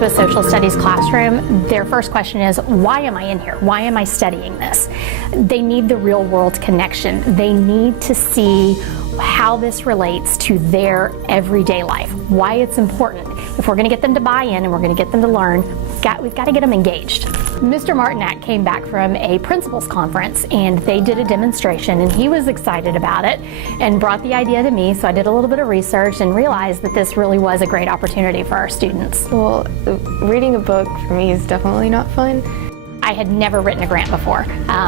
into a social studies classroom, their first question is, why am I in here? Why am I studying this? They need the real world connection. They need to see how this relates to their everyday life, why it's important. If we're going to get them to buy in and we're going to get them to learn, we've got to get them engaged. Mr. Martinak came back from a principals conference and they did a demonstration, and he was excited about it and brought the idea to me, so I did a little bit of research and realized that this really was a great opportunity for our students. Well, reading a book for me is definitely not fun. I had never written a grant before.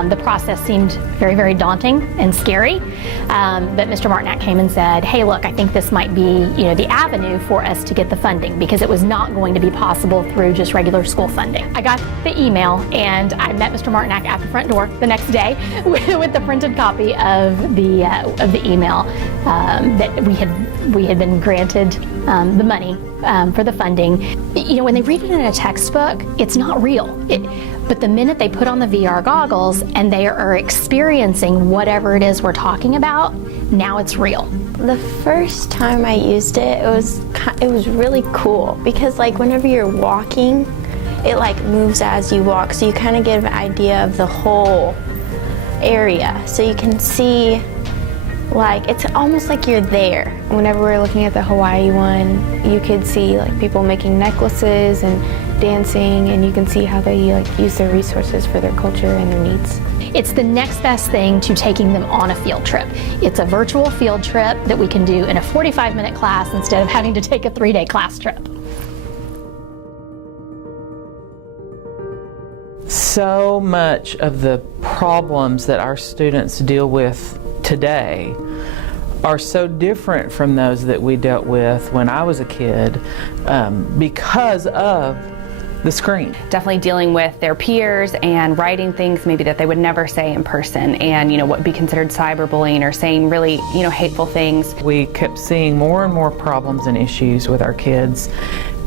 The process seemed very, very daunting and scary, but Mr. Martinak came and said, hey, look, I think this might be, the avenue for us to get the funding, because it was not going to be possible through just regular school funding. I got the email and I met Mr. Martinak at the front door the next day with the printed copy of the email that we had been granted the money for the funding. When they read it in a textbook, it's not real. But the minute they put on the VR goggles and they are experiencing whatever it is we're talking about, now it's real. The first time I used it, it was really cool, because whenever you're walking, it moves as you walk, so you kind of get an idea of the whole area, so you can see. It's almost like you're there. Whenever we were looking at the Hawaii one, you could see people making necklaces and dancing, and you can see how they use their resources for their culture and their needs. It's the next best thing to taking them on a field trip. It's a virtual field trip that we can do in a 45-minute class instead of having to take a 3-day class trip. So much of the problems that our students deal with today are so different from those that we dealt with when I was a kid because of the screen. Definitely dealing with their peers and writing things maybe that they would never say in person, and what would be considered cyberbullying, or saying really hateful things. We kept seeing more and more problems and issues with our kids,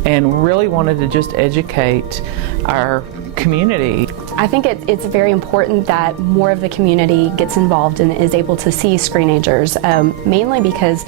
and really wanted to just educate our community. I think it's very important that more of the community gets involved and is able to see screenagers, mainly because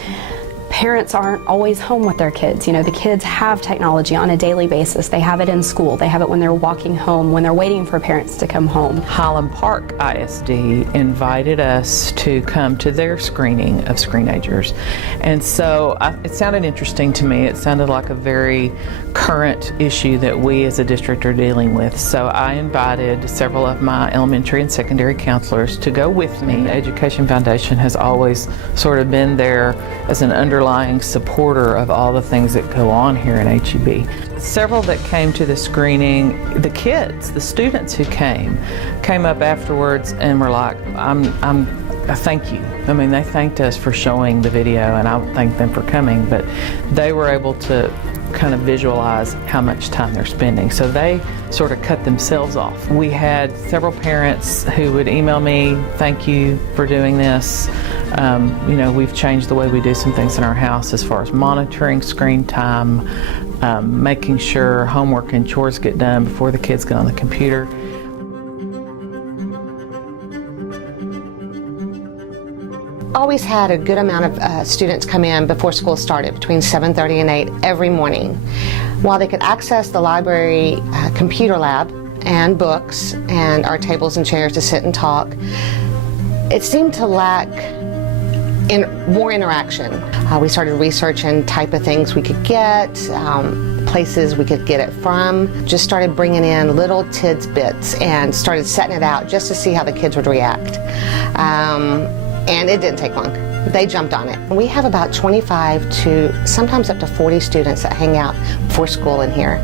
parents aren't always home with their kids. The kids have technology on a daily basis. They have it in school. They have it when they're walking home, when they're waiting for parents to come home. Highland Park ISD invited us to come to their screening of screenagers. And so it sounded interesting to me. It sounded like a very current issue that we as a district are dealing with. So I invited several of my elementary and secondary counselors to go with me. The Education Foundation has always sort of been there as an underlying supporter of all the things that go on here in HEB. Several that came to the screening, the kids, the students who came up afterwards and were like, thank you. I mean, they thanked us for showing the video, and I thank them for coming, but they were able to kind of visualize how much time they're spending. So they sort of cut themselves off. We had several parents who would email me, thank you for doing this. We've changed the way we do some things in our house as far as monitoring screen time, making sure homework and chores get done before the kids get on the computer. Always had a good amount of students come in before school started, between 7:30 and 8 every morning. While they could access the library computer lab and books and our tables and chairs to sit and talk, it seemed to lack more interaction. We started researching type of things we could get, places we could get it from, just started bringing in little tidbits and started setting it out just to see how the kids would react. And it didn't take long. They jumped on it. We have about 25 to sometimes up to 40 students that hang out before school in here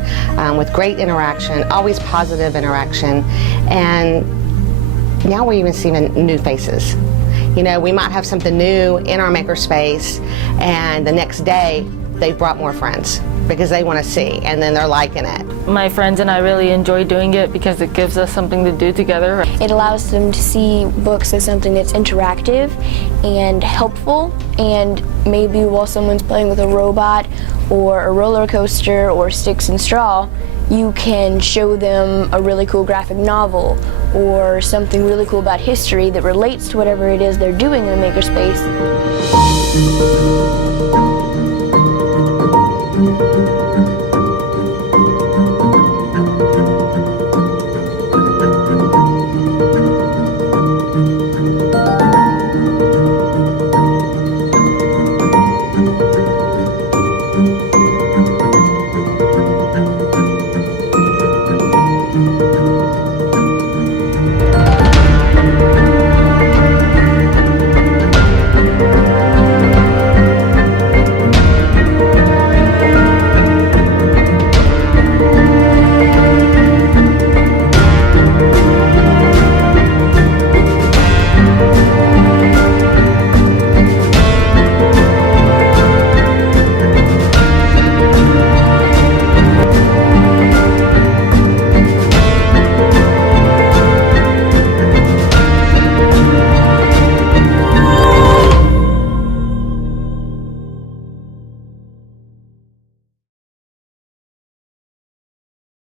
with great interaction, always positive interaction, and now we're even seeing new faces. We might have something new in our makerspace, and the next day they've brought more friends because they want to see, and then they're liking it. My friends and I really enjoy doing it because it gives us something to do together. It allows them to see books as something that's interactive and helpful, and maybe while someone's playing with a robot or a roller coaster or sticks and straw, you can show them a really cool graphic novel or something really cool about history that relates to whatever it is they're doing in the makerspace.